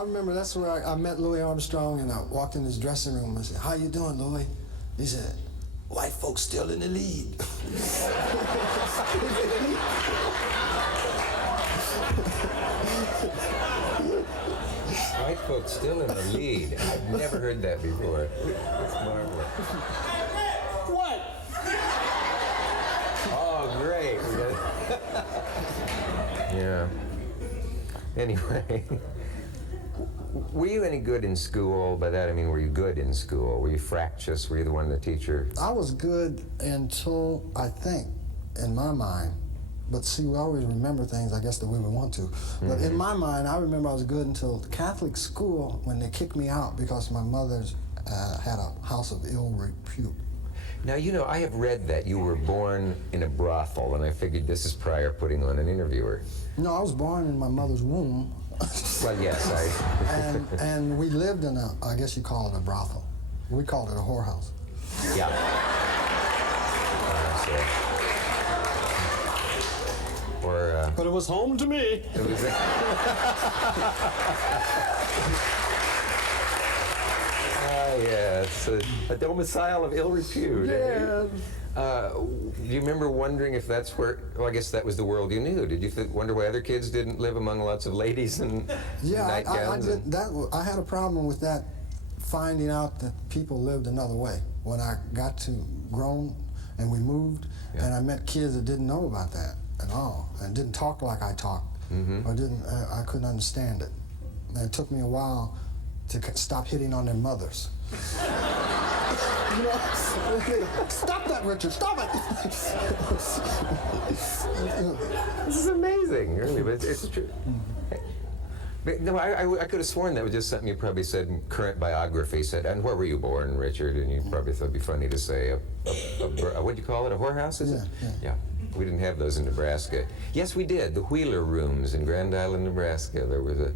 I remember that's where I met Louis Armstrong, and I walked in his dressing room and said, "How you doing, Louis?" He said, "White folks still in the lead." White folks still in the lead. I've never heard that before. It's marvelous. What? Oh, great. Yeah. Anyway, were you any good in school? By that I mean, were you good in school? Were you fractious? Were you the one the teacher? I was good until, I think, in my mind, but see, we always remember things, I guess, the way we want to. But in my mind, I remember I was good until the Catholic school when they kicked me out because my mother's had a house of ill repute. Now, you know, I have read that you were born in a brothel, and I figured this is Pryor putting on an interviewer. No, I was born in my mother's womb. Well, yes, and we lived in a, I guess you call it a brothel. We called it a whorehouse. Yeah. Or, But it was home to me. it was yeah, it's a domicile of ill repute. Yeah. Do you remember wondering if that's where, well, I guess that was the world you knew. Did you wonder why other kids didn't live among lots of ladies and nightgowns? I had a problem with that, finding out that people lived another way. When I got to grown and we moved, and I met kids that didn't know about that at all, and didn't talk like I talked, or I couldn't understand it. And it took me a while to stop hitting on their mothers. You know, stop that, Richard, stop it! This is amazing, really, but it's true. But, no, I could have sworn that was just something you probably said in current biography. Said, and where were you born, Richard? And you probably thought it'd be funny to say what'd you call it? A whorehouse? Is it? Yeah. We didn't have those in Nebraska. Yes, we did. The Wheeler Rooms in Grand Island, Nebraska. There was a,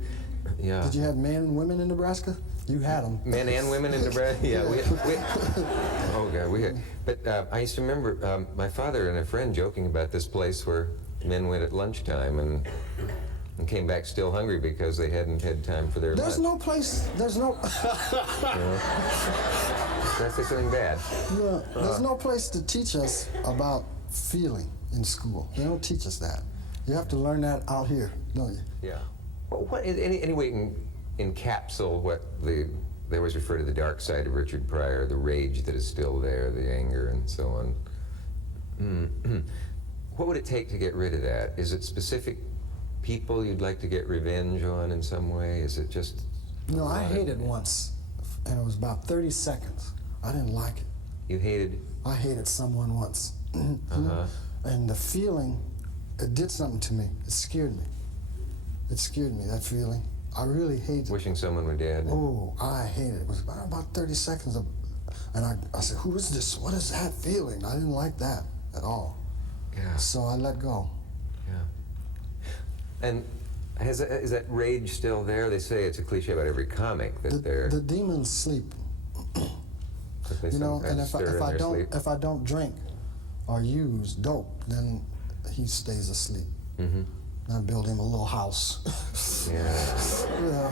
yeah. Did you have men and women in Nebraska? You had them. Men and women in Nebraska? Yeah. Oh, God, we had. But I used to remember my father and a friend joking about this place where men went at lunchtime and came back still hungry because they hadn't had time for their There's lunch. no place, there's no... Did I say something bad? No, there's no place to teach us about feeling in school. They don't teach us that. You have to learn that out here, don't you? Yeah. Well, any way you can encapsulate what they always refer to the dark side of Richard Pryor, the rage that is still there, the anger and so on. What would it take to get rid of that? Is it specific people you'd like to get revenge on in some way? Is it just... No, I hated once, and it was about 30 seconds. I didn't like it. You hated? I hated someone once. And the feeling, it did something to me. It scared me. It scared me, that feeling. I really hated it. Wishing someone were dead? Oh, I hated it. It was about 30 seconds of, and I said, who is this? What is that feeling? I didn't like that at all. Yeah. So I let go. Yeah. And is that rage still there? They say it's a cliche about every comic that the demons sleep. You know, and if I don't drink or use dope, then he stays asleep. I build him a little house. Yeah.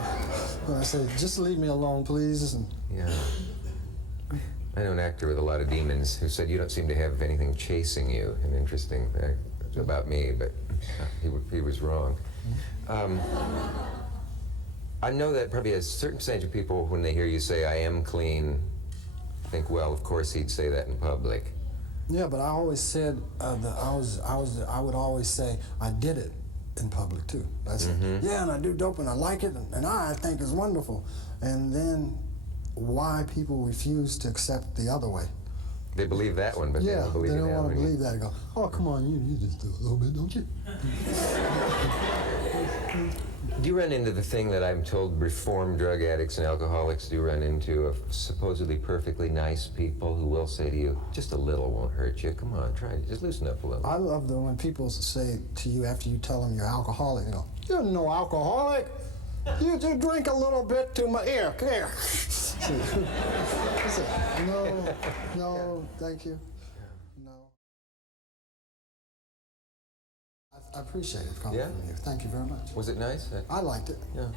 And I say, just leave me alone, please. And yeah. I know an actor with a lot of demons who said, you don't seem to have anything chasing you. An interesting thing about me, but he was wrong. I know that probably a certain percentage of people, when they hear you say, I am clean, think, well, of course he'd say that in public. Yeah, but I always said, I would always say, I did it in public too. I said, yeah, and I do dope and I like it, and I think it's wonderful. And then why people refuse to accept the other way. They believe that one, but they don't believe they don't that want one. to believe that and go, oh, come on, you just do a little bit, don't you? Do you run into the thing that I'm told reformed drug addicts and alcoholics do run into, of supposedly perfectly nice people who will say to you, just a little won't hurt you. Come on, try it. Just loosen up a little. I love when people say to you after you tell them you're alcoholic, you go, you're no alcoholic. You just drink a little bit too much. Here, no, thank you. No. I appreciate it coming from you. Thank you very much. Was it nice? I liked it. Yeah.